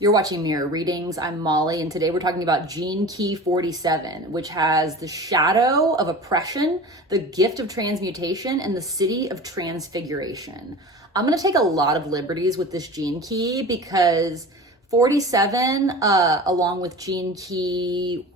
You're watching Mirror Readings. I'm Molly, and today we're talking about Gene Key 47, which has the shadow of oppression, the gift of transmutation, and the Siddhi of transfiguration. I'm going to take a lot of liberties with this gene key because 47, along with gene key,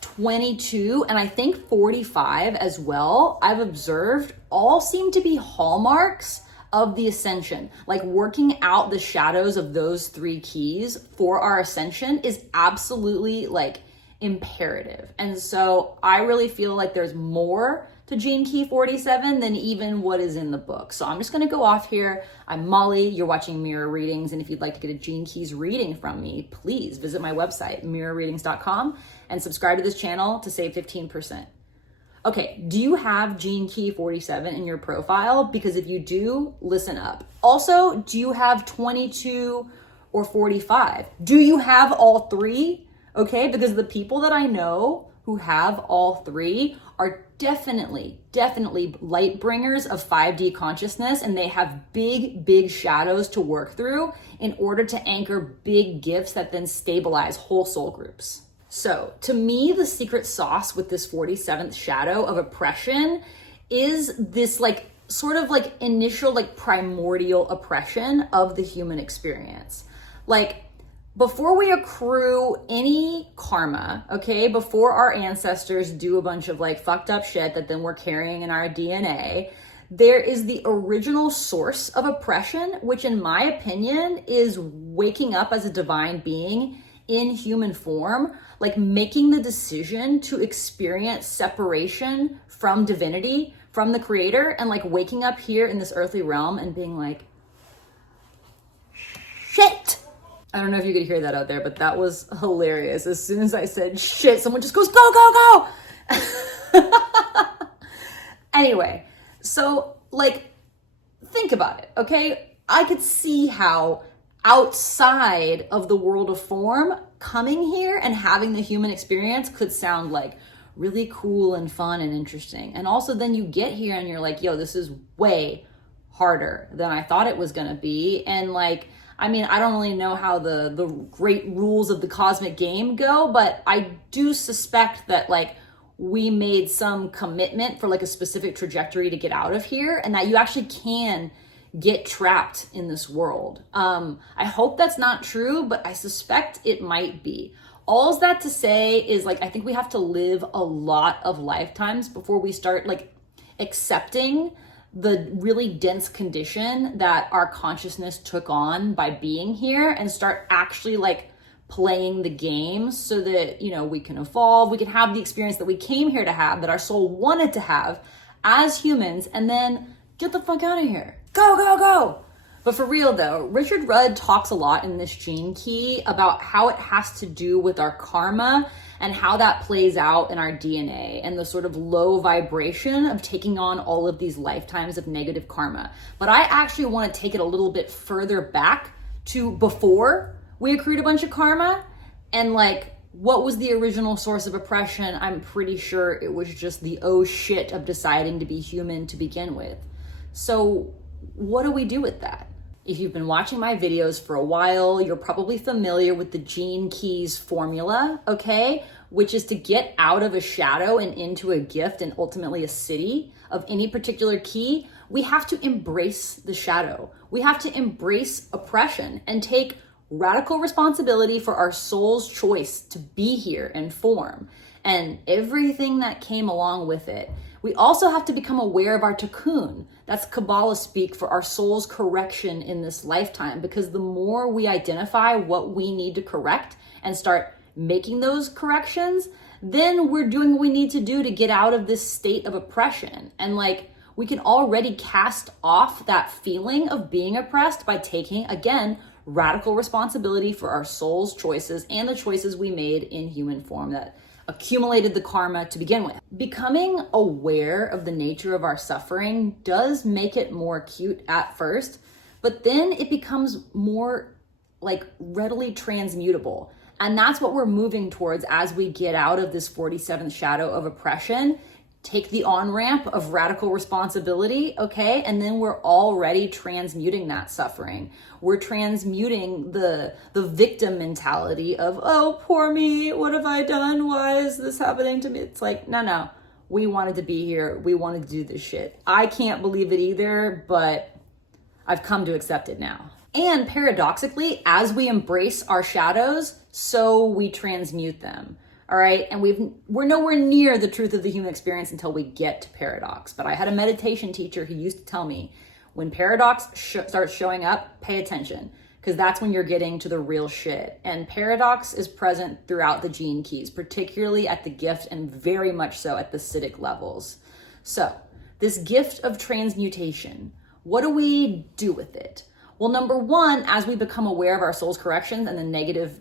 22, and I think 45 as well, I've observed all seem to be hallmarks of the ascension. Like working out the shadows of those three keys for our ascension is absolutely like imperative. And so I really feel like there's more to Gene Key 47 than even what is in the book. So I'm just going to go off here. I'm Molly, you're watching Mirror Readings, and if you'd like to get a Gene Keys reading from me, please visit my website, mirrorreadings.com, and subscribe to this channel to save 15%. Okay, do you have Gene Key 47 in your profile? Because if you do, listen up. Also, do you have 22 or 45? Do you have all three? Okay, because the people that I know who have all three are definitely light bringers of 5D consciousness, and they have big shadows to work through in order to anchor big gifts that then stabilize whole soul groups. So to me, the secret sauce with this 47th shadow of oppression is this like sort of like initial like primordial oppression of the human experience. Like before we accrue any karma, okay, before our ancestors do a bunch of like fucked up shit that then we're carrying in our DNA, there is the original source of oppression, which in my opinion is waking up as a divine being in human form, like making the decision to experience separation from divinity, from the creator, and like waking up here in this earthly realm and being like, shit. I don't know if you could hear that out there, but that was hilarious. As soon as I said shit, someone just goes, go. Anyway, so like, think about it, okay? I could see how outside of the world of form, coming here and having the human experience could sound like really cool and fun and interesting. And also then you get here and you're like, yo, this is way harder than I thought it was gonna be. And like, I mean, I don't really know how the great rules of the cosmic game go, but I do suspect that like we made some commitment for like a specific trajectory to get out of here, and that you actually can get trapped in this world. I hope that's not true, but I suspect it might be. All's that to say is like, I think we have to live a lot of lifetimes before we start like accepting the really dense condition that our consciousness took on by being here and start actually like playing the game so that, you know, we can evolve, we can have the experience that we came here to have, that our soul wanted to have as humans, and then get the fuck out of here. Go. But for real though, Richard Rudd talks a lot in this gene key about how it has to do with our karma and how that plays out in our DNA and the sort of low vibration of taking on all of these lifetimes of negative karma. But I actually want to take it a little bit further back to before we accrued a bunch of karma, and like, what was the original source of oppression? I'm pretty sure it was just the oh shit of deciding to be human to begin with. So what do we do with that? If you've been watching my videos for a while, you're probably familiar with the Gene Keys formula, okay? Which is to get out of a shadow and into a gift and ultimately a siddhi of any particular key. We have to embrace the shadow. We have to embrace oppression and take radical responsibility for our soul's choice to be here and form and everything that came along with it. We also have to become aware of our tikkun. That's Kabbalah speak for our soul's correction in this lifetime, because the more we identify what we need to correct and start making those corrections, then we're doing what we need to do to get out of this state of oppression. And like, we can already cast off that feeling of being oppressed by taking, again, radical responsibility for our soul's choices and the choices we made in human form that accumulated the karma to begin with. Becoming aware of the nature of our suffering does make it more acute at first, but then it becomes more like readily transmutable. And that's what we're moving towards as we get out of this 47th shadow of oppression, take the on-ramp of radical responsibility, okay? And then we're already transmuting that suffering. We're transmuting the victim mentality of, oh, poor me, what have I done? Why is this happening to me? It's like, no, we wanted to be here. We wanted to do this shit. I can't believe it either, but I've come to accept it now. And paradoxically, as we embrace our shadows, so we transmute them. All right. And we're nowhere near the truth of the human experience until we get to paradox. But I had a meditation teacher who used to tell me, when paradox starts showing up, pay attention, because that's when you're getting to the real shit. And paradox is present throughout the gene keys, particularly at the gift and very much so at the Siddhic levels. So this gift of transmutation, what do we do with it? Well, number one, as we become aware of our soul's corrections and the negative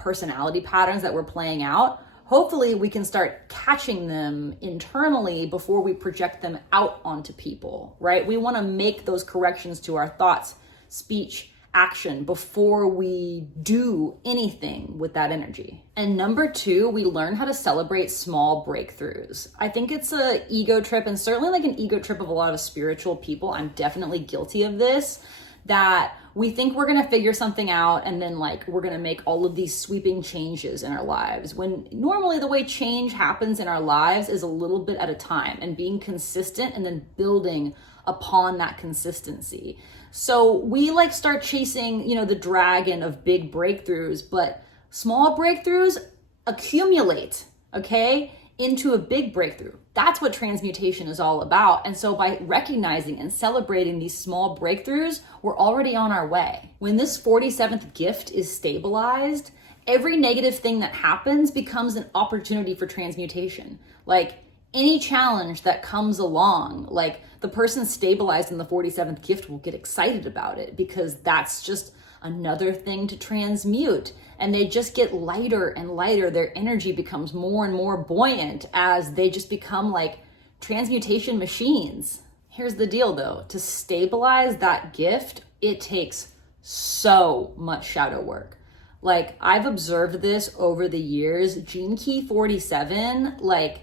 personality patterns that we're playing out, hopefully we can start catching them internally before we project them out onto people, right? We want to make those corrections to our thoughts, speech, action before we do anything with that energy. And number two, we learn how to celebrate small breakthroughs. I think it's an ego trip, and certainly like an ego trip of a lot of spiritual people. I'm definitely guilty of this, that we think we're going to figure something out and then like we're going to make all of these sweeping changes in our lives, when normally the way change happens in our lives is a little bit at a time and being consistent and then building upon that consistency. So we like start chasing, the dragon of big breakthroughs, but small breakthroughs accumulate, okay, into a big breakthrough. That's what transmutation is all about. And so by recognizing and celebrating these small breakthroughs, we're already on our way. When this 47th gift is stabilized, every negative thing that happens becomes an opportunity for transmutation. Like any challenge that comes along, like the person stabilized in the 47th gift will get excited about it because that's just another thing to transmute. And they just get lighter and lighter. Their energy becomes more and more buoyant as they just become like transmutation machines. Here's the deal though, to stabilize that gift, it takes so much shadow work. Like I've observed this over the years. Gene key 47, like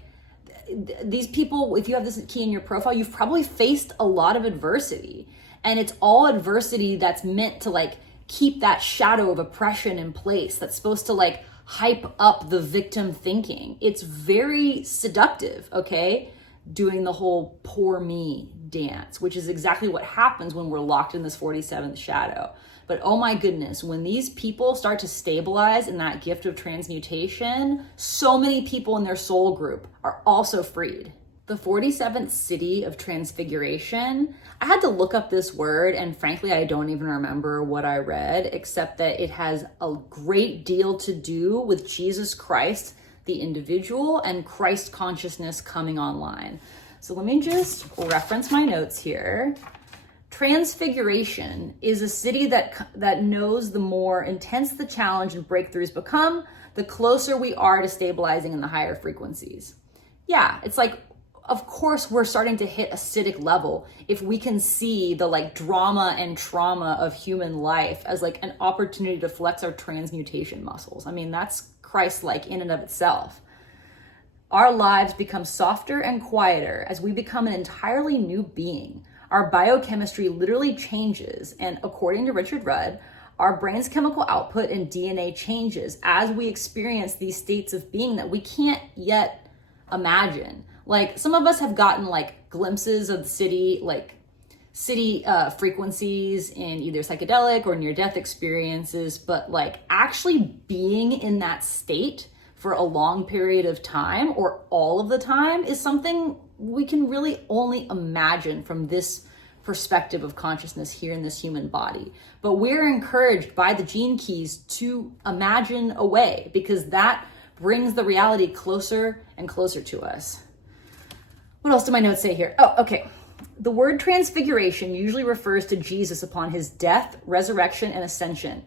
these people, if you have this key in your profile, you've probably faced a lot of adversity, and it's all adversity that's meant to like keep that shadow of oppression in place, that's supposed to like hype up the victim thinking. It's very seductive, okay? Doing the whole poor me dance, which is exactly what happens when we're locked in this 47th shadow. But oh my goodness, when these people start to stabilize in that gift of transmutation, so many people in their soul group are also freed. The 47th Siddhi of Transfiguration, I had to look up this word, and frankly, I don't even remember what I read, except that it has a great deal to do with Jesus Christ, the individual, and Christ consciousness coming online. So let me just reference my notes here. Transfiguration is a Siddhi that knows the more intense the challenge and breakthroughs become, the closer we are to stabilizing in the higher frequencies. Yeah, it's like, of course, we're starting to hit a Siddhic level if we can see the like drama and trauma of human life as like an opportunity to flex our transmutation muscles. I mean, that's Christ-like in and of itself. Our lives become softer and quieter as we become an entirely new being. Our biochemistry literally changes, and according to Richard Rudd, our brain's chemical output and DNA changes as we experience these states of being that we can't yet imagine. Like some of us have gotten like glimpses of the Siddhi frequencies in either psychedelic or near-death experiences, but like actually being in that state for a long period of time or all of the time is something we can really only imagine from this perspective of consciousness here in this human body. But we're encouraged by the gene keys to imagine away, because that brings the reality closer and closer to us. What else do my notes say here? Oh, okay. The word transfiguration usually refers to Jesus upon his death, resurrection, and ascension.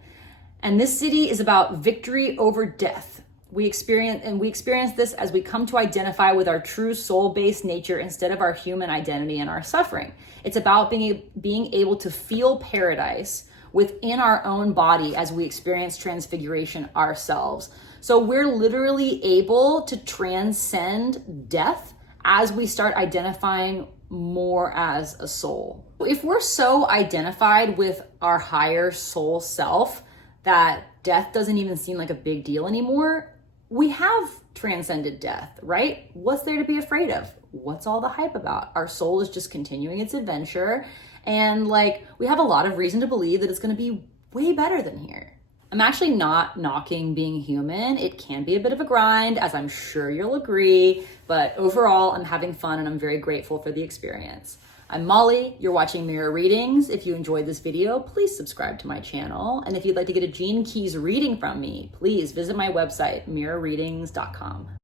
And this Siddhi is about victory over death. We experience this as we come to identify with our true soul-based nature instead of our human identity and our suffering. It's about being able to feel paradise within our own body as we experience transfiguration ourselves. So we're literally able to transcend death as we start identifying more as a soul. If we're so identified with our higher soul self that death doesn't even seem like a big deal anymore, we have transcended death, right? What's there to be afraid of? What's all the hype about? Our soul is just continuing its adventure, and like, we have a lot of reason to believe that it's going to be way better than here. I'm actually not knocking being human. It can be a bit of a grind, as I'm sure you'll agree, but overall, I'm having fun and I'm very grateful for the experience. I'm Molly, you're watching Mirror Readings. If you enjoyed this video, please subscribe to my channel. And if you'd like to get a Gene Keys reading from me, please visit my website, mirrorreadings.com.